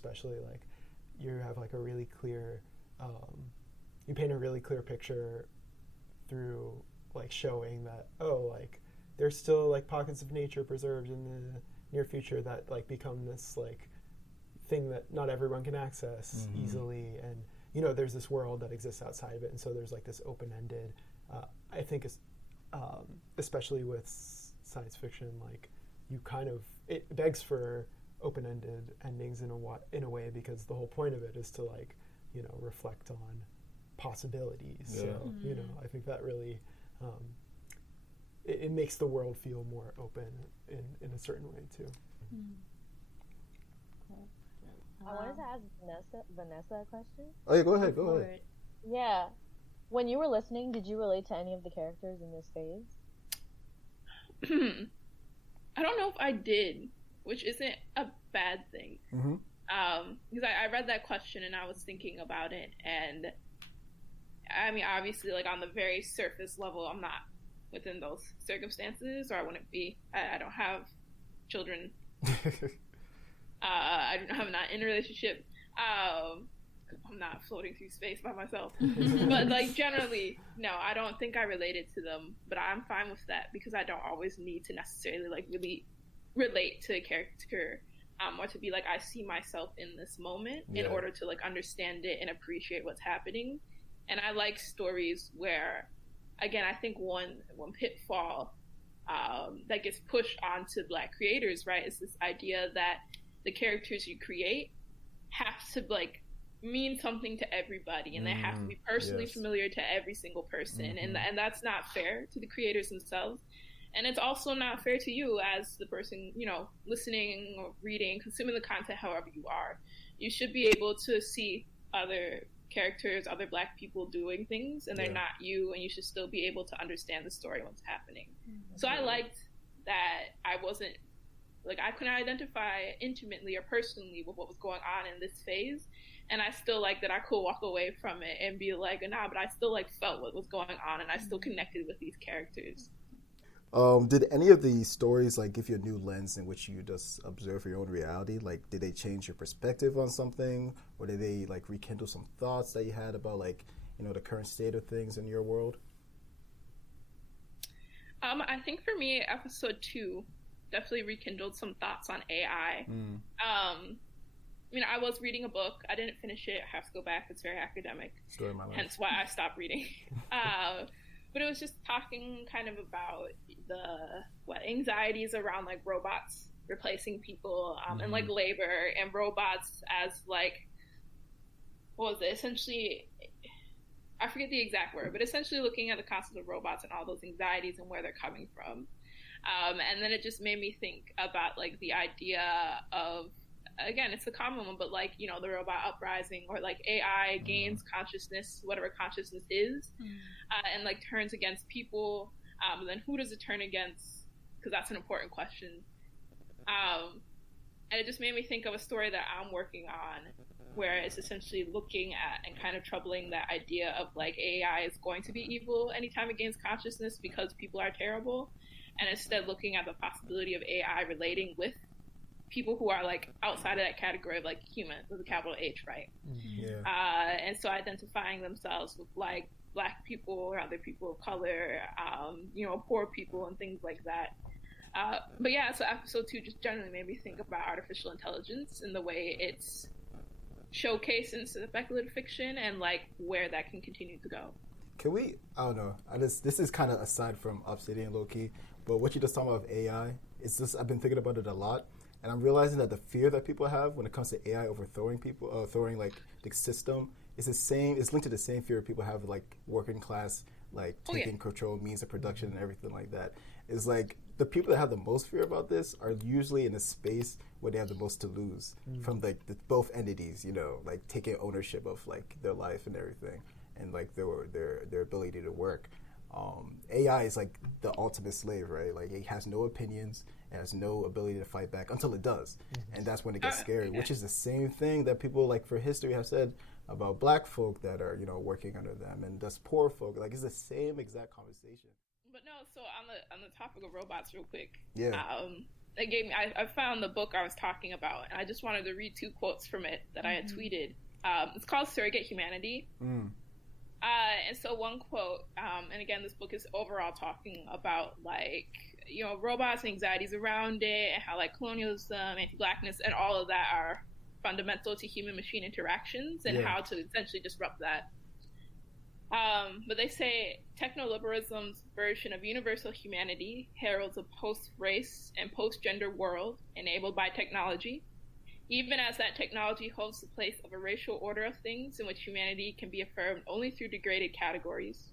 especially, like, you have like a really clear, you paint a really clear picture through like showing that, oh, like there's still like pockets of nature preserved in the near future that like become this like thing that not everyone can access easily, and you know there's this world that exists outside of it, and so there's like this open-ended, I think is especially with science fiction, like you kind of, it begs for open-ended endings in a way, because the whole point of it is to like, you know, reflect on possibilities. Yeah. So you know, I think that really it makes the world feel more open in a certain way too. I wanted to ask Vanessa a question. Oh yeah, go ahead. Yeah. When you were listening, did you relate to any of the characters in this phase? I don't know if I did, which isn't a bad thing. Because I read that question and I was thinking about it, and I mean, obviously, like on the very surface level, I'm not within those circumstances, or I wouldn't be. I don't have children. I'm not in a relationship. I'm not floating through space by myself. But like generally, no, I don't think I related to them. But I'm fine with that, because I don't always need to necessarily like really relate to a character, or to be like, I see myself in this moment in order to like understand it and appreciate what's happening. And I like stories where, again, I think one pitfall that gets pushed onto Black creators, right, is this idea that the characters you create have to like mean something to everybody, and they have to be personally familiar to every single person, and that's not fair to the creators themselves, and it's also not fair to you as the person, you know, listening or reading, consuming the content however you are. You should be able to see other characters, other Black people doing things, and they're not you, and you should still be able to understand the story and what's happening. So I liked that I wasn't like, I couldn't identify intimately or personally with what was going on in this phase, and I still like that I could walk away from it and be like, nah, but I still like felt what was going on, and I still connected with these characters. Did any of the stories like give you a new lens in which you just observe your own reality? Like, did they change your perspective on something, or did they like rekindle some thoughts that you had about, like, you know, the current state of things in your world? I think for me, episode 2 definitely rekindled some thoughts on AI. I mean, I was reading a book. I didn't finish it. I have to go back. It's very academic. Story of my life. Hence why I stopped reading. But it was just talking kind of about the anxieties around like robots replacing people, and like labor and robots as like, what was it? Essentially, I forget the exact word, but essentially looking at the concept of robots and all those anxieties and where they're coming from. And then it just made me think about like the idea of, again, it's a common one, but like, you know, the robot uprising, or like AI gains consciousness, whatever consciousness is, and like turns against people. Then who does it turn against? Because that's an important question. And it just made me think of a story that I'm working on, where it's essentially looking at and kind of troubling that idea of like AI is going to be evil anytime it gains consciousness because people are terrible, and instead looking at the possibility of AI relating with people who are like outside of that category of like human with a capital H, right? And so identifying themselves with like Black people or other people of color, you know, poor people and things like that. But yeah, so episode 2 just generally made me think about artificial intelligence and the way it's showcased in speculative fiction, and like where that can continue to go. Can we, I don't know, this is kind of aside from Obsidian low-key, but what you just talking about with AI, it's just, I've been thinking about it a lot, and I'm realizing that the fear that people have when it comes to AI overthrowing people, throwing like the system, is the same, it's linked to the same fear people have like working class, like taking control means of production and everything like that. It's like the people that have the most fear about this are usually in a space where they have the most to lose from like both entities, you know, like taking ownership of like their life and everything, and like their ability to work. AI is like the ultimate slave, right? Like it has no opinions, it has no ability to fight back until it does, and that's when it gets scary. Which is the same thing that people like for history have said about Black folk that are, you know, working under them, and thus poor folk. Like it's the same exact conversation. But no, so on the topic of robots, real quick. I found the book I was talking about, and I just wanted to read 2 quotes from it that I had tweeted. It's called Surrogate Humanity. And so one quote, and again, this book is overall talking about, like, you know, robots and anxieties around it, and how, like, colonialism, anti-blackness, and all of that are fundamental to human-machine interactions, and how to essentially disrupt that. But they say technoliberalism's version of universal humanity heralds a post-race and post-gender world enabled by technology, even as that technology holds the place of a racial order of things in which humanity can be affirmed only through degraded categories.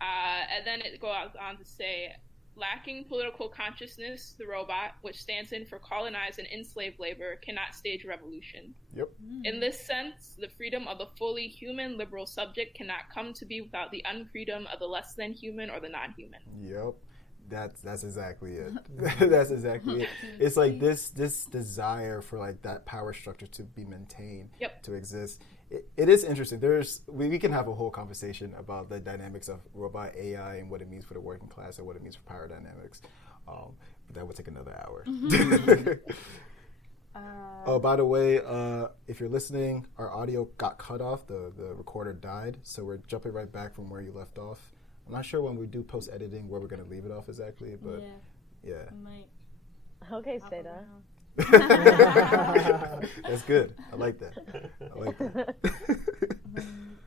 And then it goes on to say, lacking political consciousness, the robot, which stands in for colonized and enslaved labor, cannot stage revolution. Yep. In this sense, the freedom of the fully human liberal subject cannot come to be without the unfreedom of the less than human or the non-human. Yep. That's exactly it. That's exactly it. It's like this desire for, like, that power structure to be maintained, to exist. It is interesting. We can have a whole conversation about the dynamics of robot AI and what it means for the working class and what it means for power dynamics. But that would take another hour. Oh, by the way, if you're listening, our audio got cut off. The recorder died, so we're jumping right back from where you left off. I'm not sure when we do post-editing where we're going to leave it off exactly, but yeah. We might. Okay, Seda. That's good. I like that.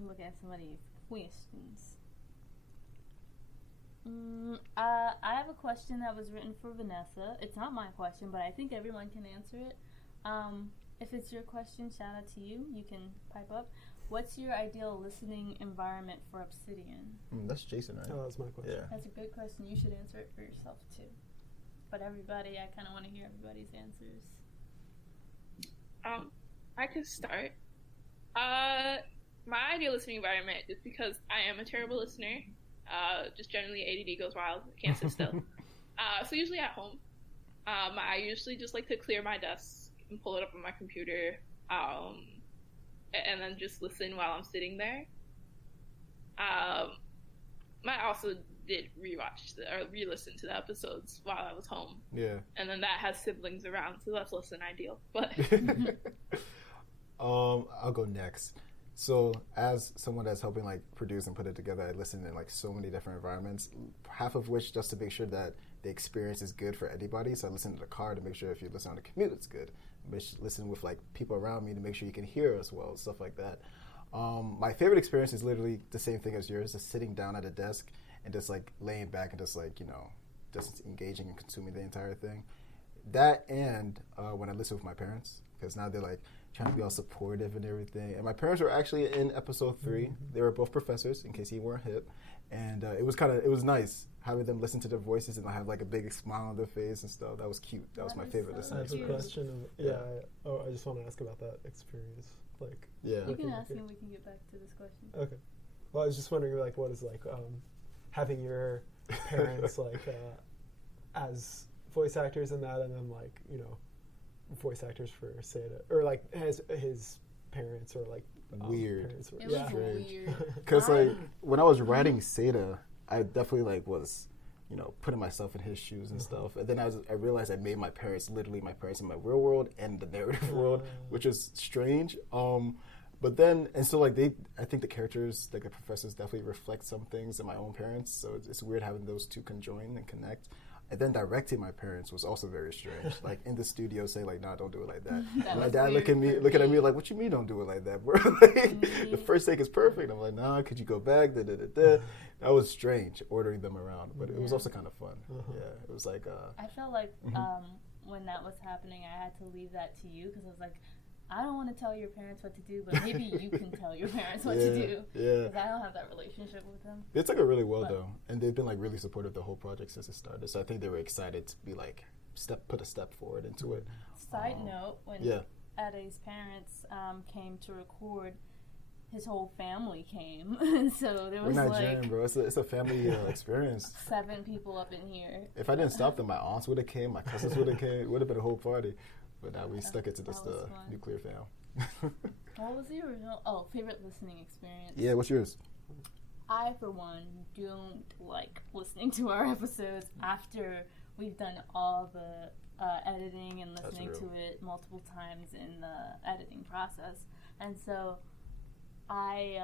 Look at some of these questions. I have a question that was written for Vanessa. It's not my question, but I think everyone can answer it. If it's your question, shout out to you. You can pipe up. What's your ideal listening environment for Obsidian? That's Jason, right? Oh, that's my question. Yeah. That's a good question. You should answer it for yourself, too. But everybody, I kind of want to hear everybody's answers. I could start. My ideal listening environment, just because I am a terrible listener, just generally ADD goes wild, can't sit still. So usually at home, I usually just like to clear my desk and pull it up on my computer, and then just listen while I'm sitting there. I also did re-listen to the episodes while I was home. Yeah. And then that has siblings around, so that's less than ideal. But I'll go next. So as someone that's helping, like, produce and put it together, I listen in, like, so many different environments, half of which just to make sure that the experience is good for anybody. So I listen to the car to make sure if you listen on the commute, it's good. Listen with, like, people around me to make sure you can hear as well, stuff like that. My favorite experience is literally the same thing as yours, just sitting down at a desk and just, like, laying back and just, like, you know, just engaging and consuming the entire thing. That and when I listen with my parents, because now they're, like, trying to be all supportive and everything. And my parents were actually in episode 3. They were both professors, in case you weren't hip. And it was nice having them listen to their voices and have, like, a big smile on their face and stuff. That was cute. That was my favorite listening I have a experience. question. I just want to ask about that experience. Like, You can ask him. We can get back to this question. Okay. Well, I was just wondering, like, what is, like, having your parents, like, as voice actors in that, and then, like, you know, voice actors for Seda, or, like, his parents, or, like, weird. Parents It was weird. Because, like, when I was writing Seda, I definitely, like, was, you know, putting myself in his shoes and stuff. And then I realized I made my parents literally my parents in my real world and the narrative world, which is strange. But then, and so, like, I think the characters, like, the professors definitely reflect some things in my own parents. So it's weird having those two conjoin and connect. And then directing my parents was also very strange. Like, in the studio, say, like, nah, don't do it like that. My dad looking at me like, what you mean don't do it like that, bro? Like, the first take is perfect. I'm like, nah, could you go back? That was strange, ordering them around. But it was also kind of fun. Yeah, it was like... I felt like when that was happening, I had to leave that to you, because I was like, I don't want to tell your parents what to do, but maybe you can tell your parents what to do. Yeah. Because I don't have that relationship with them. It took it really well, though. And they've been, like, really supportive of the whole project since it started. So I think they were excited to be, like, put a step forward into it. Side note, when Ade's parents came to record, his whole family came. So there was, we're Nigerian, bro. It's a family experience. 7 people up in here. If I didn't stop them, my aunts would have came, my cousins would have came. It would have been a whole party. But now we stuck it to just the nuclear fam. What was the original? Oh, favorite listening experience. Yeah, what's yours? I, for one, don't like listening to our episodes after we've done all the editing and listening to it multiple times in the editing process, and so I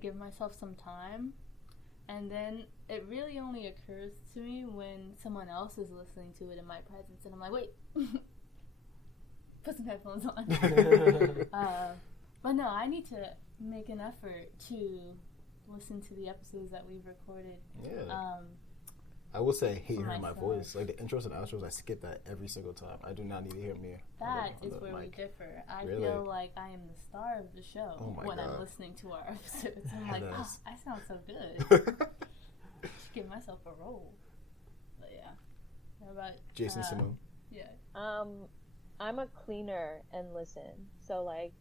give myself some time, and then it really only occurs to me when someone else is listening to it in my presence, and I'm like, wait, put some headphones on. But no, I need to make an effort to listen to the episodes that we've recorded. Yeah. I will say I hate hearing my voice. Like the intros and outros, I skip that every single time. I do not need to hear me. That is where we differ. I feel like I am the star of the show when I'm listening to our episodes. I'm like, oh, I sound so good. Give myself a role. But yeah. How about Jason Simone? Yeah. I'm a cleaner and listen. So like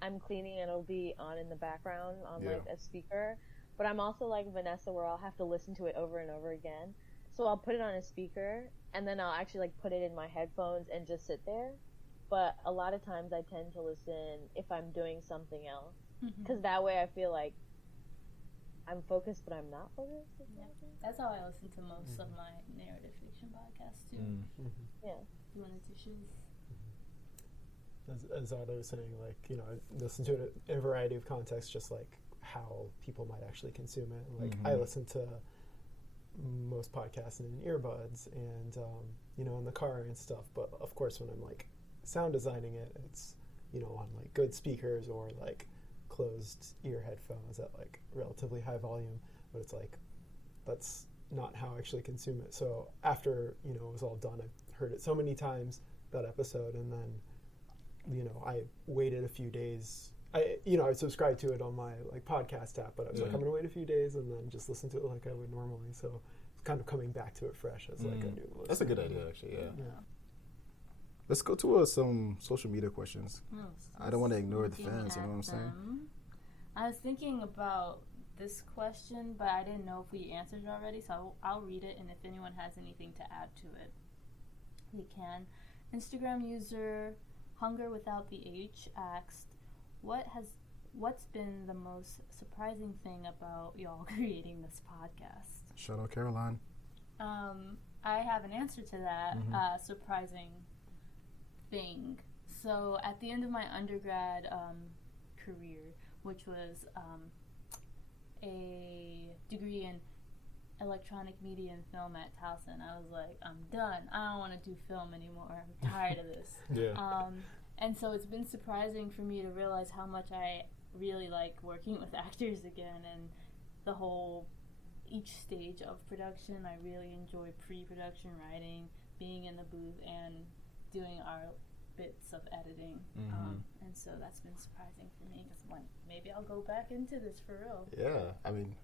I'm cleaning and it'll be on in the background on like a speaker. But I'm also like Vanessa where I'll have to listen to it over and over again. So I'll put it on a speaker and then I'll actually like put it in my headphones and just sit there. But a lot of times I tend to listen if I'm doing something else. Because that way I feel like I'm focused but I'm not focused. Yeah. That's how I listen to most of my narrative fiction podcasts too. Yeah. Doing the dishes. As Arda was saying, like, you know, I listen to it in a variety of contexts, just like how people might actually consume it. Like, I listen to most podcasts in earbuds and, you know, in the car and stuff. But, of course, when I'm, like, sound designing it, it's, you know, on, like, good speakers or, like, closed ear headphones at, like, relatively high volume. But it's, like, that's not how I actually consume it. So after, you know, it was all done, I heard it so many times, that episode, and then, you know, I waited a few days. I subscribed to it on my like podcast app, but I was like, I'm gonna wait a few days and then just listen to it like I would normally. So it's kind of coming back to it fresh as like a new listener. That's a good idea, actually. Yeah. Let's go to some social media questions. I don't want to ignore the fans. You know what I'm saying? I was thinking about this question, but I didn't know if we answered it already, so I'll read it, and if anyone has anything to add to it, we can. Instagram user Hunger Without the H asked, what's been the most surprising thing about y'all creating this podcast? Shout out Caroline. I have an answer to that surprising thing. So at the end of my undergrad career, which was a degree in electronic media and film at Towson, I was like, I'm done. I don't want to do film anymore. I'm tired of this. And so it's been surprising for me to realize how much I really like working with actors again, and the whole, each stage of production. I really enjoy pre-production writing, being in the booth, and doing our bits of editing. And so that's been surprising for me, because I'm like, maybe I'll go back into this for real. Yeah, I mean,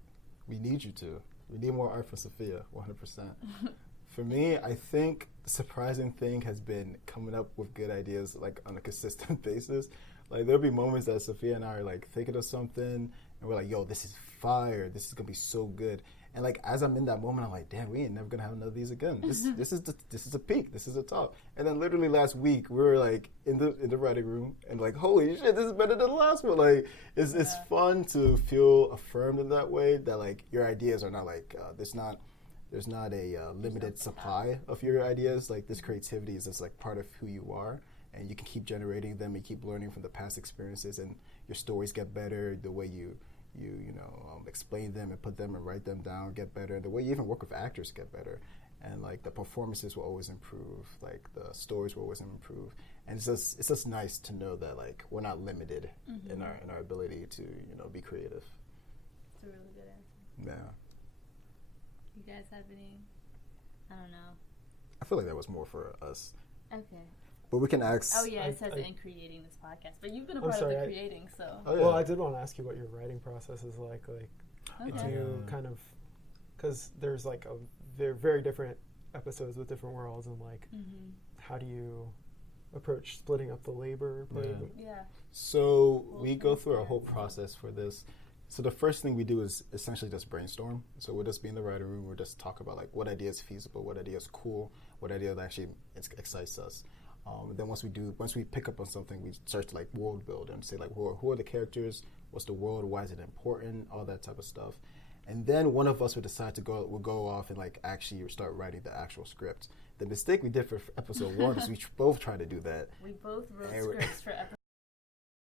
we need you to. We need more art for Sophia, 100%. For me, I think the surprising thing has been coming up with good ideas, like, on a consistent basis. Like, there'll be moments that Sophia and I are, like, thinking of something, and we're like, yo, this is fire. This is going to be so good. And, like, as I'm in that moment, I'm like, damn, we ain't never going to have another of these again. This is a peak. This is a top. And then literally last week, we were, like, in the writing room, and, like, holy shit, this is better than the last one. Like, it's fun to feel affirmed in that way, that, like, your ideas are not, like, there's not a limited supply of your ideas. Like, this creativity is just like part of who you are, and you can keep generating them and keep learning from the past experiences, and your stories get better. The way you explain them and put them and write them down get better. The way you even work with actors get better, and like the performances will always improve. Like the stories will always improve, and it's just nice to know that like we're not limited in our ability to be creative. It's a really good answer. Yeah. You guys have any? I don't know. I feel like that was more for us. Okay. But we can ask. Oh yeah, it says in creating this podcast, but you've been a part of the creating, so. Oh, yeah. Well, I did want to ask you what your writing process is like. Like, do you kind of, because there's like they're very different episodes with different worlds, and like, how do you approach splitting up the labor? So we go through a whole process for this. So the first thing we do is essentially just brainstorm. So we'll just be in the writing room. We'll just talk about like what idea is feasible, what idea is cool, what idea actually excites us. Then once we pick up on something, we start to like world build and say like, who are the characters? What's the world? Why is it important? All that type of stuff. and then one of us would decide to go off and like actually start writing the actual script. The mistake we did for episode 1 is we both tried to do that. We both wrote scripts for episode